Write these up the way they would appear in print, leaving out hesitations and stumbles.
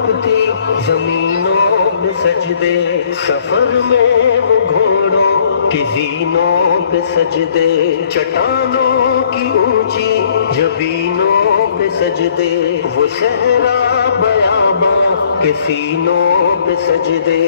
تڑپتی زمینوں پہ سجدے، سفر میں وہ گھوڑوں کی زینوں پہ سجدے، چٹانوں کی اونچی جبینوں پہ سجدے، وہ صحرا بیاباں کے سینوں پہ سجدے،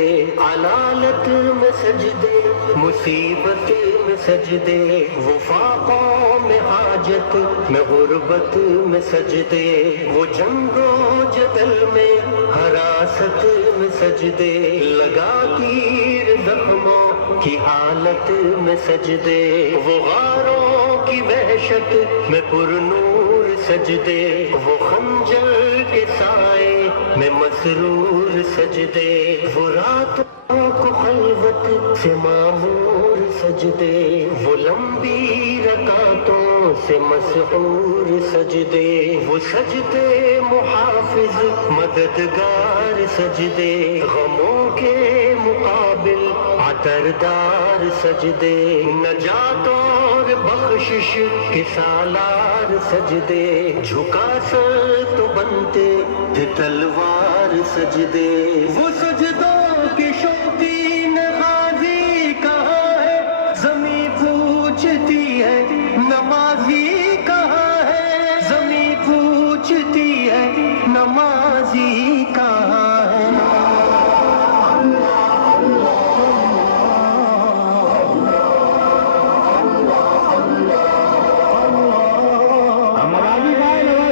علالت میں سجدے، مصیبت میں سجدے، وہ فاقوں میں حاجت میں غربت میں سجدے، وہ جنگ و جدل میں حراست میں سجدے، لگا تیر زخموں کی حالت میں سجدے، وہ غاروں کی وحشت میں پرنور سجدے، وہ خنجر کے سائے میں مسرور سجدے، وہ راتوں کو خلوت سے معمور سجدے، وہ لمبی رکعتوں سے مسحور سجدے، وہ سجدے محافظ مددگار سجدے، غموں کے مقابل عطردار سجدے، نجات اور بخشش کے سالار سجدے، جھکا سر تو بنتے تھے تلوار سجدے، وہ سجدوں کی شوقین غازی کہاں ہے، زمیں پوچھتی ہے نمازی کہاں ہے، زمیں پوچھتی ہے نمازی کہاں ہے۔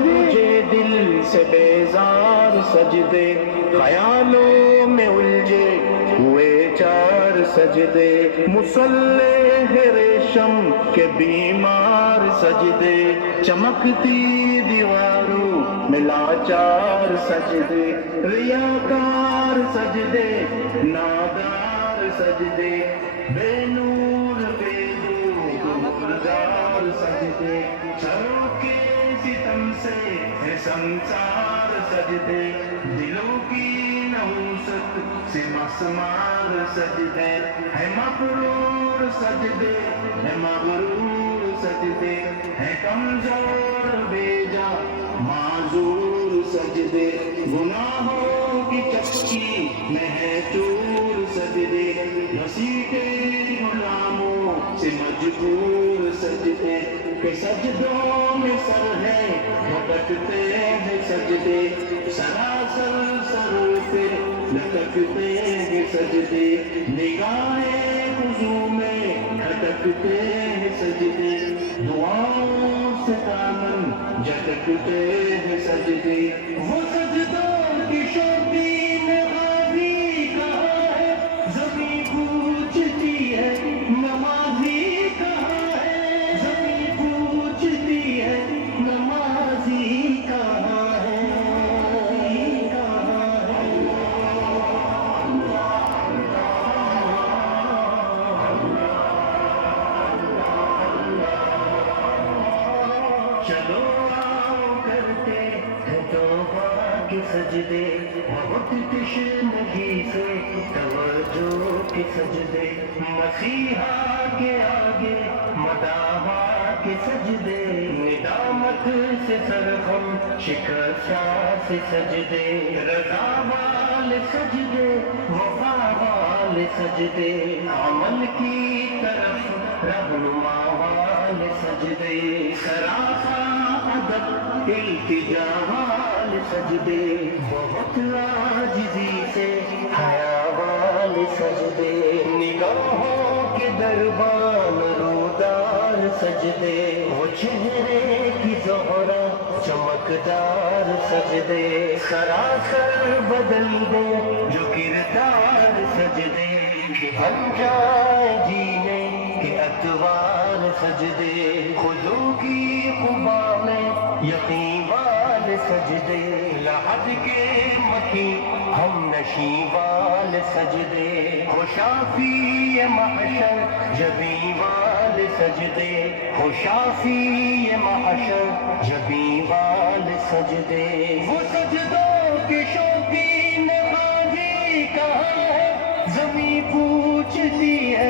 مجھے دل سے بیزار سجدے، خیالوں میں الجھے ہوئے چار سجدے، مصلح ریشم کے بیمار سجدے، چمکتی دیواروں میں لاچار سجدے، ریاکار سجدے، نادار سجدے، بے نور بے گلزار سجدے، چھروں کے ستم سے ہے سنسار سجدے، دلوں کی نحوست سے مسمار سجدے، ہے مغرور سجدے، ہے مغرور سجدے، ہے کمزور بیجا معذور سجدے، گناہوں کی چکی میں ہے چور سجدے، مسیحے غلاموں سے مجبور سجدے، کہ سجدوں میں سر ہے بھٹکتے ہیں سجدے، سراسر سر پہ لٹکتے ہیں سجدے، نگاہیں خضوع میں کھٹکتے ہیں سجدے، دعاؤں سے دامن جھٹکتے ہیں سجدے، وہ سجدوں کی شوقین غازی کہاں ہے، زمیں پوچھتی ہے نمازی کہاں ہے، زمیں پوچھتی ہے نمازی کہاں ہے، کہاں ہے۔ چلو آؤ کرتے ہیں توبہ کے سجدے، بہت تشنگی سے توجہ کے سجدے، مسیحا کے آگے مداحا کے سجدے، ندامت سے سرغم شکستہ سے سجدے، رضا والے سجدے، وفا والے سجدے، عمل کی طرف رہنما والے سجدے، سراسا ادب التجا والے سجدے، بہت عاجزی سے حیا والے سجدے، نگاہوں کے دربان رودار سجدے، وہ چہرے کی زہرا چمکدار سجدے، سراسر بدل دے جو کردار سجدے، بن جائے جینے کے اتوار سجدے، خضوع کی قبا میں یقین والے سجدے، لحد کے مکی ہم نشیں والے سجدے، خوشافی محشر جبیں والے سجدے، خوشافی محشر جبیں والے سجدے، وہ سجدوں کے شوقین غازی کہاں ہے، زمیں پوچھتی ہے